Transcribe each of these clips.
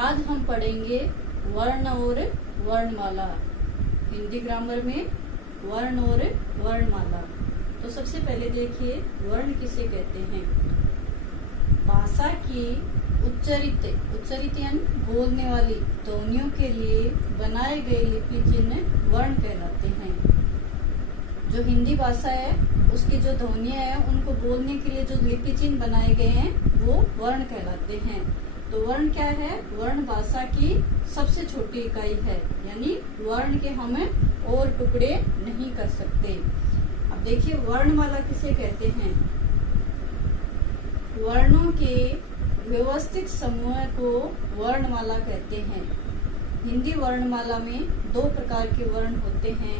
आज हम पढ़ेंगे वर्ण और वर्णमाला। हिंदी ग्रामर में वर्ण और वर्णमाला। तो सबसे पहले देखिए वर्ण किसे कहते हैं। भाषा की उच्चरित यानी बोलने वाली ध्वनियों के लिए बनाए गए लिपि चिन्ह वर्ण कहलाते हैं। जो हिंदी भाषा है उसकी जो ध्वनियां हैं उनको बोलने के लिए जो लिपि चिन्ह बनाए गए हैं वो वर्ण कहलाते हैं। तो वर्ण क्या है? वर्ण भाषा की सबसे छोटी इकाई है, यानी वर्ण के हमें और टुकड़े नहीं कर सकते। अब देखिए वर्णमाला किसे कहते हैं। वर्णों के व्यवस्थित समूह को वर्णमाला कहते हैं। हिंदी वर्णमाला में दो प्रकार के वर्ण होते हैं।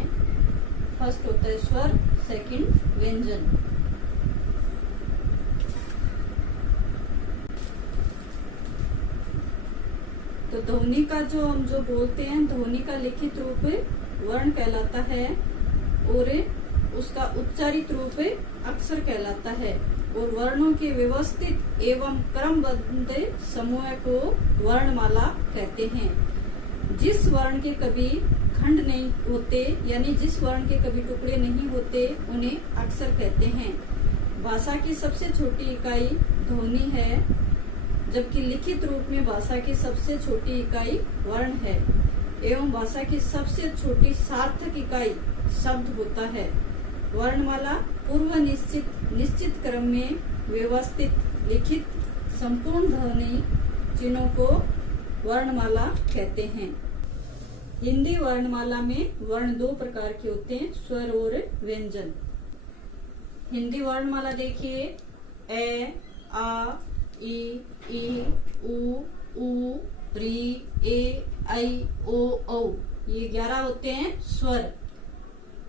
फर्स्ट होता है स्वर, सेकंड व्यंजन। तो ध्वनि का जो हम बोलते हैं, ध्वनि का लिखित रूप वर्ण कहलाता है और उसका उच्चारित रूप अक्षर कहलाता है। और वर्णों के व्यवस्थित एवं क्रमबद्ध समूह को वर्णमाला कहते हैं। जिस वर्ण के कभी खंड नहीं होते, यानी जिस वर्ण के कभी टुकड़े नहीं होते, उन्हें अक्षर कहते हैं। भाषा की सबसे छोटी इकाई ध्वनि है, जबकि लिखित रूप में भाषा की सबसे छोटी इकाई वर्ण है एवं भाषा की सबसे छोटी सार्थक इकाई शब्द होता है। वर्णमाला पूर्व निश्चित क्रम में व्यवस्थित लिखित संपूर्ण ध्वनि चिन्हों को वर्णमाला कहते हैं। हिंदी वर्णमाला में वर्ण दो प्रकार के होते हैं, स्वर और व्यंजन। हिंदी वर्णमाला देखिए ए, आ, ई, उ, री, ए, आई, ओ। ये 11 होते हैं स्वर।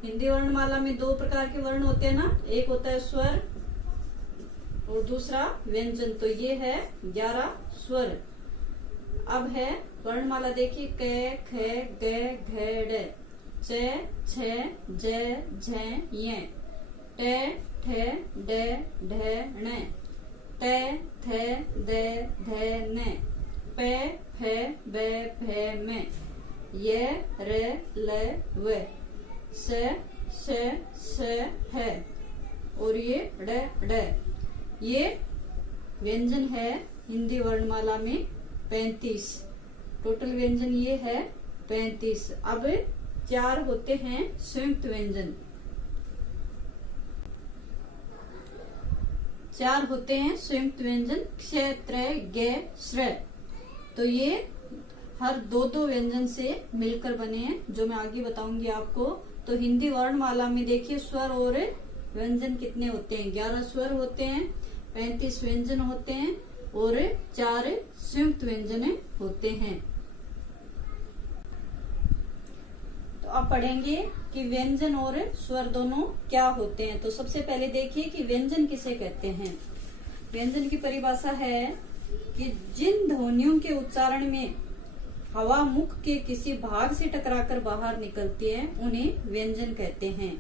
हिंदी वर्णमाला में दो प्रकार के वर्ण होते हैं ना, एक होता है स्वर और दूसरा व्यंजन। तो ये है 11 स्वर। अब है वर्णमाला देखिए क, ख, ग, घ, ड़, च, छ, ज, झ, य, ट, ठ, ड, ढ, ण, त, थ, द, ध, न, प, फ, ब, भ, म, य, र, ल, व, स, ह और ये ड। ये व्यंजन है हिंदी वर्णमाला में 35। टोटल व्यंजन ये है 35। अब 4 होते हैं संयुक्त व्यंजन। 4 होते हैं संयुक्त व्यंजन क्ष, त्र, ग, श्र। तो ये हर दो व्यंजन से मिलकर बने हैं, जो मैं आगे बताऊंगी आपको। तो हिंदी वर्णमाला में देखिए स्वर और व्यंजन कितने होते हैं। 11 स्वर होते हैं, 35 व्यंजन होते हैं और 4 संयुक्त व्यंजन होते हैं। तो अब पढ़ेंगे कि व्यंजन और स्वर दोनों क्या होते हैं। तो सबसे पहले देखिए कि व्यंजन किसे कहते हैं। व्यंजन की परिभाषा है कि जिन ध्वनियों के उच्चारण में हवा मुख के किसी भाग से टकराकर बाहर निकलती है उन्हें व्यंजन कहते हैं।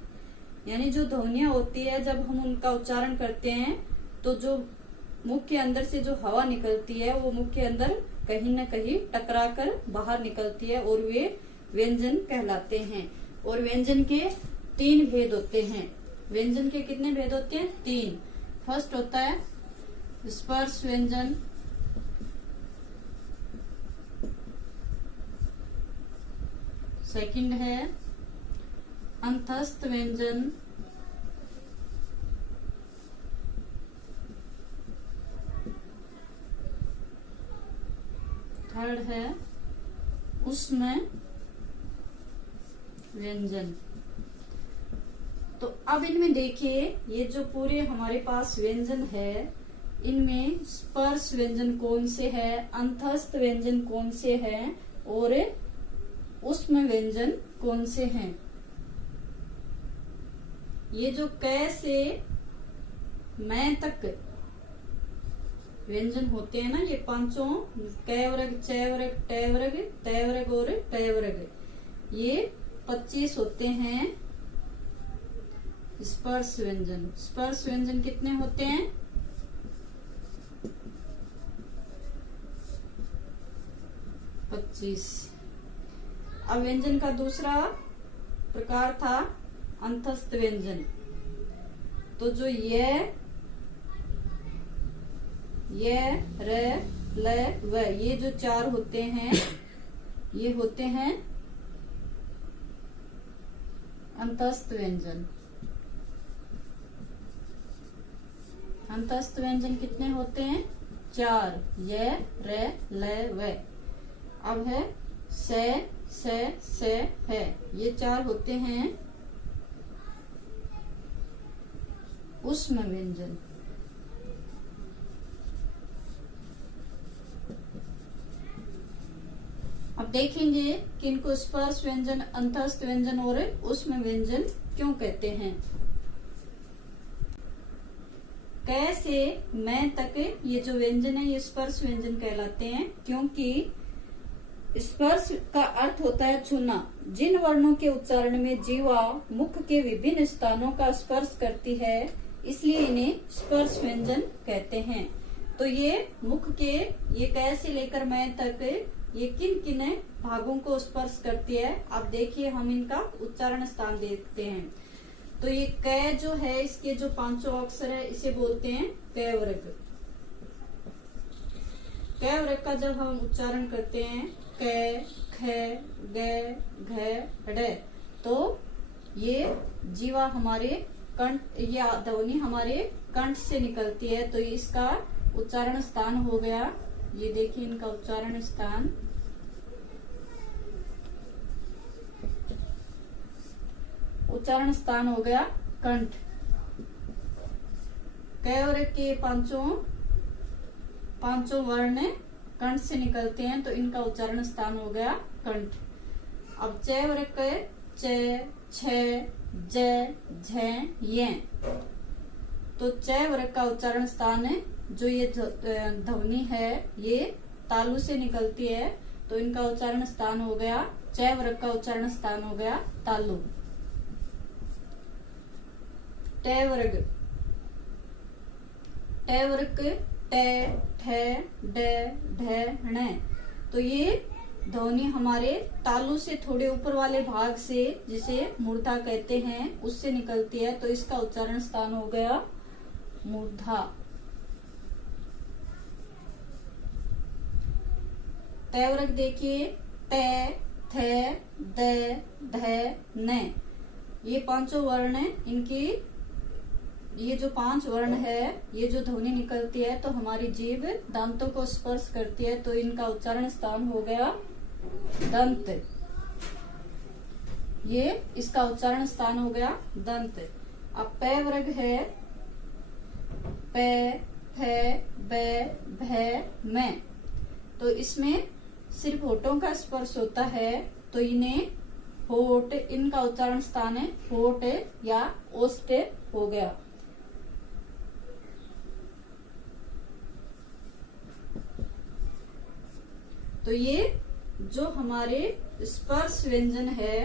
यानी जो ध्वनियां होती है, जब हम उनका उच्चारण करते हैं तो जो मुख के अंदर से जो हवा निकलती है वो मुख के अंदर कहीं न कहीं टकराकर बाहर निकलती है और वे व्यंजन कहलाते हैं। और व्यंजन के 3 भेद होते हैं। व्यंजन के कितने भेद होते हैं? 3। फर्स्ट होता है स्पर्श व्यंजन, सेकंड है अंतस्थ व्यंजन, थर्ड है ऊष्म व्यंजन। तो अब इनमें देखिए ये जो पूरे हमारे पास व्यंजन है, इनमें स्पर्श व्यंजन कौन से है, अंतस्थ व्यंजन कौन से हैं और ऊष्म व्यंजन कौन से हैं। ये जो क से मैं तक व्यंजन होते हैं ना, ये पांचों क वर्ग, च वर्ग, ट वर्ग, त वर्ग और ट वर्ग, ये 25 होते हैं स्पर्श व्यंजन। स्पर्श व्यंजन कितने होते हैं? 25। अब व्यंजन का दूसरा प्रकार था अंतस्थ व्यंजन। तो जो ये रे ल व ये जो चार होते हैं ये होते हैं अंतस्थ व्यंजन। अंतस्थ व्यंजन कितने होते हैं? 4, ये रे ल व। अब है से है, ये 4 होते हैं ऊष्म व्यंजन। अब देखेंगे कि इनको स्पर्श व्यंजन, अंतस्थ व्यंजन और ऊष्म व्यंजन क्यों कहते हैं। क से मैं तक ये जो व्यंजन है ये स्पर्श व्यंजन कहलाते हैं, क्योंकि स्पर्श का अर्थ होता है छूना। जिन वर्णों के उच्चारण में जीवा मुख के विभिन्न स्थानों का स्पर्श करती है इसलिए इन्हें स्पर्श व्यंजन कहते हैं। तो ये मुख के ये क से लेकर मैं तक ये किन किन भागों को स्पर्श करती है। अब देखिए हम इनका उच्चारण स्थान देखते हैं। तो ये क जो है इसके जो 5 अक्षर है इसे बोलते हैं क वर्ग। क वर्ग का जब हम उच्चारण करते हैं क, ख, ग, घ, ड़, तो ये जीवा हमारे कंठ या ध्वनि हमारे कंठ से निकलती है। तो इसका उच्चारण स्थान हो गया, ये देखिए इनका उच्चारण स्थान। उच्चारण स्थान हो गया कंठ। क वर्ग के पांचों वर्ण कंठ से निकलते हैं तो इनका उच्चारण स्थान हो गया कंठ। अब च वर्ग के च, छ, ज, झ, य, तो च वर्ग का उच्चारण स्थान है जो ये ध्वनि है ये तालु से निकलती है तो इनका उच्चारण स्थान हो गया, च वर्ग का उच्चारण स्थान हो गया तालु। ट वर्ग ट, ठ, ड, ढ, ण, तो ये ध्वनि हमारे तालु से थोड़े ऊपर वाले भाग से जिसे मूर्धा कहते हैं उससे निकलती है तो इसका उच्चारण स्थान हो गया मूर्धा। त वर्ग देखिए त, थ, द, ध, न, ये पांचों वर्ण है। इनकी ये जो 5 वर्ण है ये जो ध्वनि निकलती है तो हमारी जीभ दांतों को स्पर्श करती है तो इनका उच्चारण स्थान हो गया दंत। ये इसका उच्चारण स्थान हो गया दंत। अब प वर्ग है प, फ, ब, भ, म, तो इसमें सिर्फ होठों का स्पर्श होता है तो इन्हें होठ, इनका उच्चारण स्थान है होठ या ओष्ठ हो गया। तो ये जो हमारे स्पर्श व्यंजन है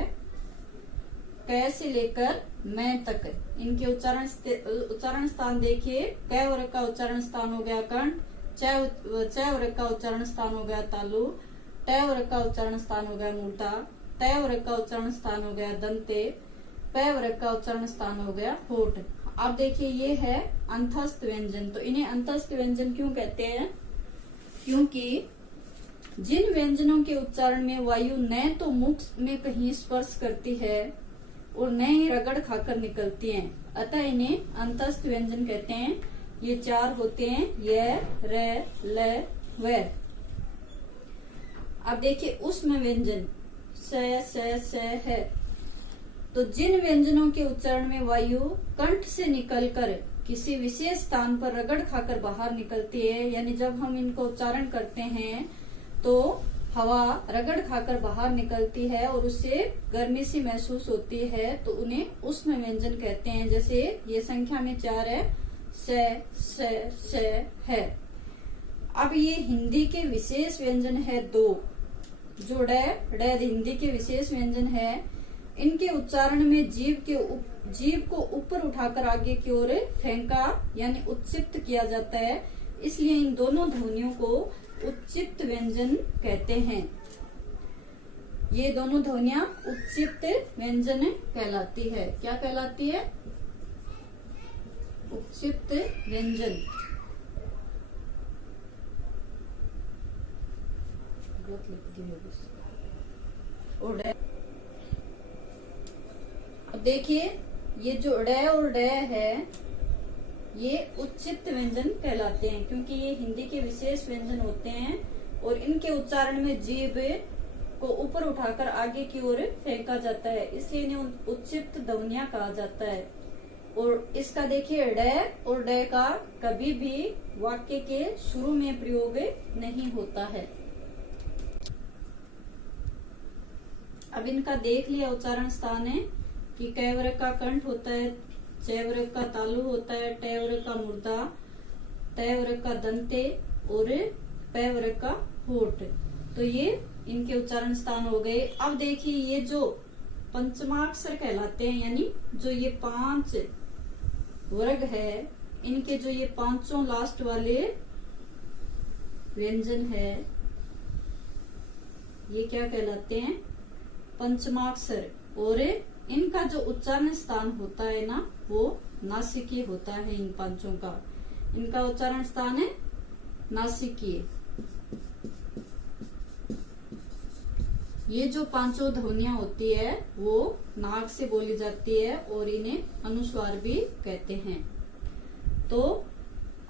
क से लेकर मैं तक इनके उच्चारण स्थान देखिए। क वर्ग का उच्चारण स्थान हो गया कंठ, च वर्ग का उच्चारण स्थान हो गया तालु, ट वर्ग का उच्चारण स्थान हो गया मूर्धा, त वर्ग का उच्चारण स्थान हो गया दंते, प वर्ग का उच्चारण स्थान हो गया होठ। अब देखिए ये है अंतस्थ व्यंजन। तो इन्हें अंतस्थ व्यंजन क्यों कहते हैं? क्योंकि जिन व्यंजनों के उच्चारण में वायु न तो मुख में कहीं स्पर्श करती है और न ही रगड़ खाकर निकलती हैं, अतः इन्हें अंतस्थ व्यंजन कहते हैं। ये 4 होते हैं य, र, ल, व। अब देखिए ऊष्म व्यंजन स है। तो जिन व्यंजनों के उच्चारण में वायु कंठ से निकलकर किसी विशेष स्थान पर रगड़ खाकर बाहर निकलती है, यानी जब हम इनको उच्चारण करते हैं तो हवा रगड़ खाकर बाहर निकलती है और उससे गर्मी सी महसूस होती है तो उन्हें ऊष्म व्यंजन कहते हैं। जैसे ये संख्या में 4 है स है। अब ये हिंदी के विशेष व्यंजन है 2, जो ड हिंदी के विशेष व्यंजन है। इनके उच्चारण में जीभ को ऊपर उठाकर आगे की ओर फेंका यानी उच्चित किया जाता है, इसलिए इन दोनों ध्वनियों को उच्चित व्यंजन कहते हैं। ये दोनों ध्वनियां उच्चित व्यंजन कहलाती है। क्या कहलाती है? उच्चित व्यंजन। अब देखिए, ये जो ड और ड है ये उच्चित व्यंजन कहलाते हैं, क्योंकि ये हिंदी के विशेष व्यंजन होते हैं और इनके उच्चारण में जीभ को ऊपर उठाकर आगे की ओर फेंका जाता है, इसलिए इन्हें उच्चित ध्वनियां कहा जाता है। और इसका देखिए ड और ड का कभी भी वाक्य के शुरू में प्रयोग नहीं होता है। अब इनका देख लिया उच्चारण स्थान है कि क वर्ग का कंठ होता है, च वर्ग का तालु होता है, ट वर्ग का मुर्दा, त वर्ग का दंते और प वर्ग का होठ। तो ये इनके उच्चारण स्थान हो गए। अब देखिए, ये जो पंचमाक्षर कहलाते हैं, यानी जो ये 5 वर्ग है, इनके जो ये 5 लास्ट वाले व्यंजन है, ये क्या कहलाते हैं? पंचमाक्षर। और इनका जो उच्चारण स्थान होता है ना, वो नासिकीय होता है। इन 5 का इनका उच्चारण स्थान है नासिकीय। ये जो 5 ध्वनियां होती है वो नाक से बोली जाती है और इन्हें अनुस्वार भी कहते हैं। तो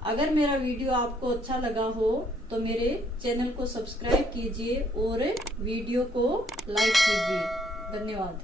अगर मेरा वीडियो आपको अच्छा लगा हो तो मेरे चैनल को सब्सक्राइब कीजिए और वीडियो को लाइक कीजिए। धन्यवाद।